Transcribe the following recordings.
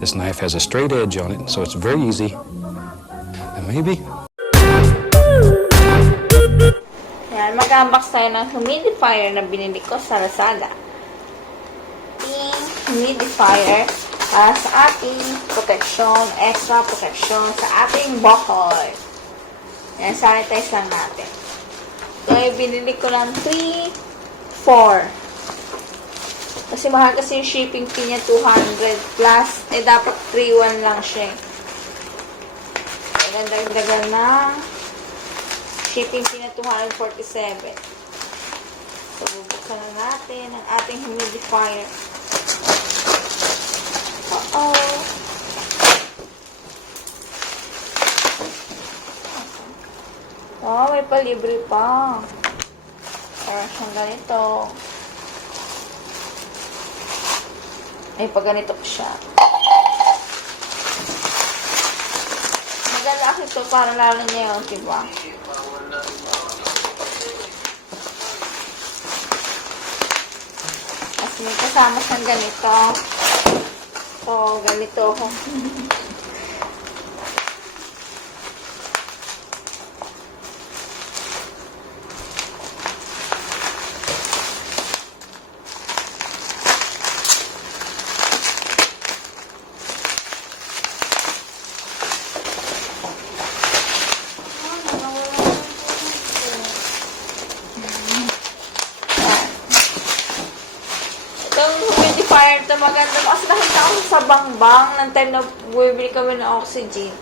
This knife has a straight edge on it, so it's very easy. And maybe... Yan, mag-unbox tayo ng humidifier na binili ko sa Lazada. Humidifier sa ating protection, extra protection sa ating buhok. Yan, sanitize lang natin. Ito binili ko ng 3, 4. Kasi mahal kasi yung shipping fee niya 200 plus. Dapat 3-1 lang siya. Nagdagdagan ng shipping fee na 247. So, bubuksan na natin ang ating humidifier. Uh-oh. Oh, may palibre pa. Parang siyang ganito. Ay, pag ganito pa siya. Maganda ako ito para lalo niya yun, diba? Kasi may kasama siyang ganito. So, ganito. Humidifier ito maganda. Kasi nakita ko sa bangbang ng time na bumibili kami ng oxygen.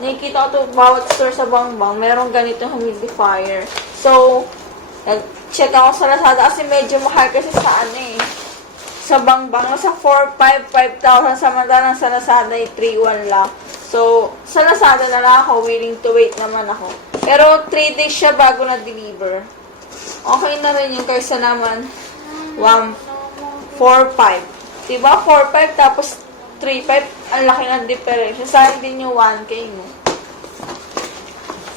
Nakikita ko ito bawat store sa bangbang. Merong ganitong humidifier. So, nag-check ako sa Lazada kasi medyo mahal kasi sa sa bangbang. Sa 4,500, 5,000 samantalang sa Lazada ay 3,100 lang. So, sa Lazada na lang ako. Willing to wait naman ako. Pero 3 days siya bago na-deliver. Okay na rin yung kaysa naman 4,500. Diba? 4,500 tapos 3,500. Ang laki ng difference. Sayang din yung 1K mo.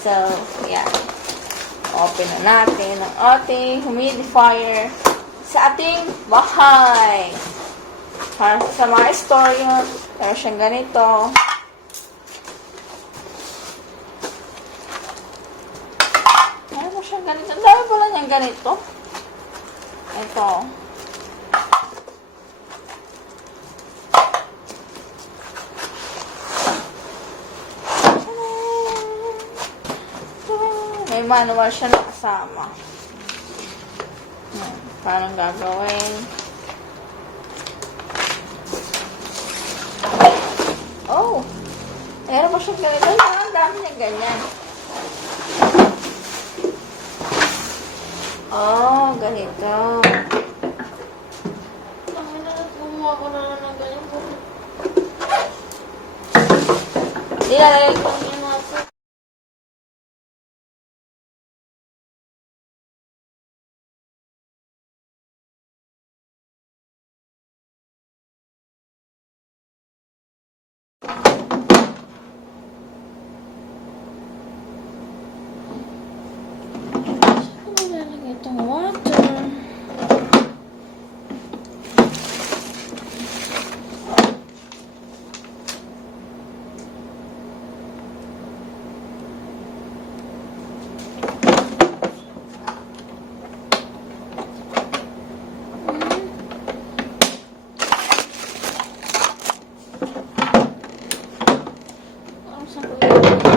So, yan. Open na natin ang ating humidifier sa ating bahay. Para sa mga store yun. Pero siyang ganito. Ano mo siyang ganito? Ang dami pala niyang ganito. Ito. May manual siya na kasama. Parang gagawin. Oh! Meron pa siyang ganito. Ang dami niya ganyan. Oh, ganito. Gumawa ko na lang ng ganito. Nilalagay ko yung nasa. Itong water.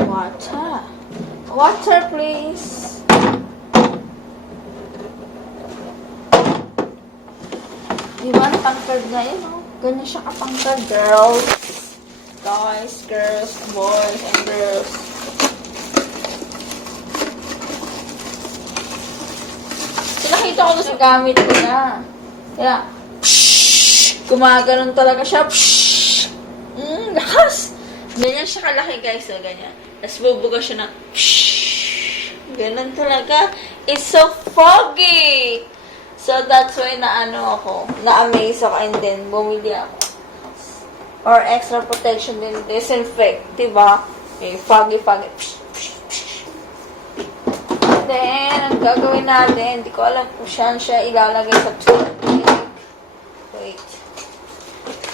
Water. Water, please. Diba, napangkard na yun, oh. Ganyan siya kapangkard, girls. Guys, girls, boys, and girls. Nakita ko na sa gamit ko na. Kaya, gumaganon talaga siya. Lakas! Ganyan siya kalaki, guys. So, ganyan. Tapos bubuga siya na. Ganun talaga. It's so foggy! So, that's why na-amaze ako and then bumili ako. Or extra protection din, disinfect, diba? Okay, foggy. And then, ang gagawin natin, hindi ko alam kung saan siya ilalagay sa tubig. Wait.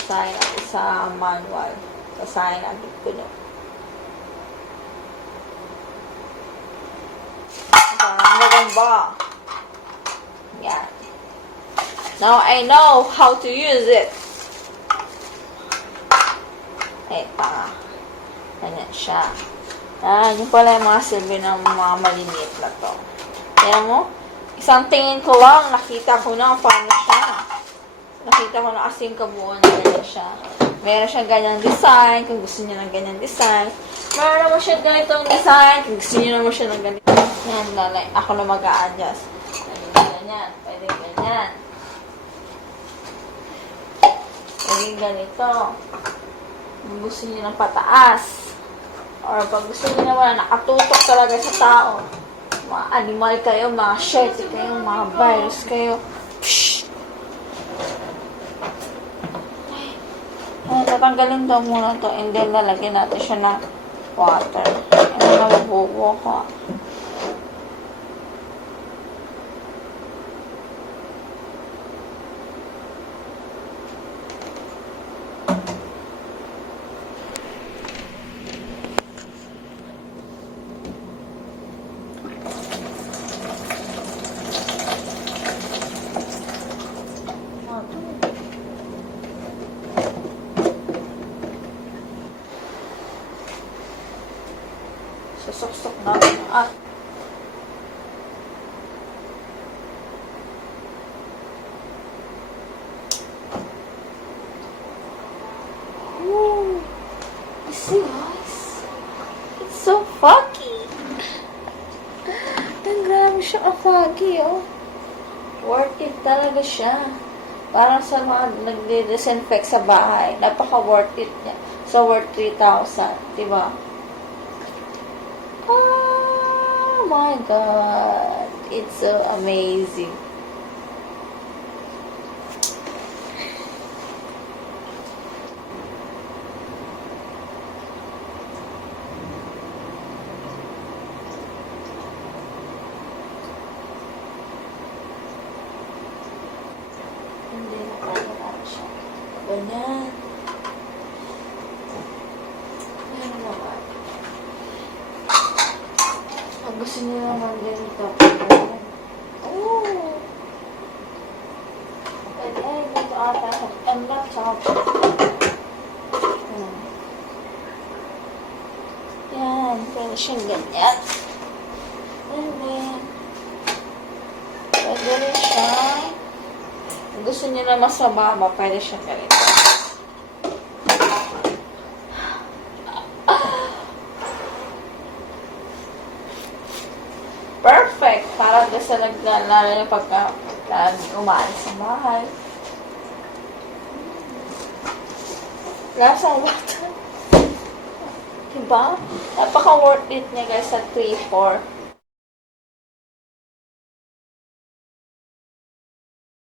basahin natin sa manual. Basahin natin puno. Parang maganda. Yan. Now I know how to use it. Eto. Ganyan siya. Yun pala yung mga silbi ng mga maliliit na to. Ayan mo? Isang tingin ko lang, nakita ko na paano siya. Nakita ko na kasing kabuuan na ganyan siya. Meron siyang ganyang design, kung gusto niyo ng ganyang design. Meron naman siya ganitong design, kung gusto niyo naman siya ng ganito. Yan, lalay. Ako na mag-a-adjust. Pwede ganyan, pwede ganyan. Pwede ganito. Kung gusto niyo ng pataas. Or pag gusto niyo naman, nakatutok talaga sa tao. Mga animal kayo, mga shirty kayo, mga virus kayo. Pshh! Tatanggalin daw muna to and then lalagyan natin siya ng water. Ano na mabubuo ko. Susok-sok natin. Ooh. You see, guys? It's so foggy. Ang grabe siya foggy, oh. Worth it talaga siya. Parang sa mga nagde-disinfect sa bahay. Napaka-worth it niya. So, worth 3,000. Diba? Oh my God. It's so amazing. Hindi na kaya siya. Ganyan. Ano naman? Pag gusto niyo naman ganito. Oh! Pwede, dito ata sa emblem, tsaka yan, pwede siyang ganyan. And then, pwede rin siyang, kung gusto niyo na mas mababa, pwede siyang ganito. Perfect! Para doon sa naglalala niya pagka umalis sa bahay. Lasang water. Diba? Napaka-worth it niya guys sa 3-4.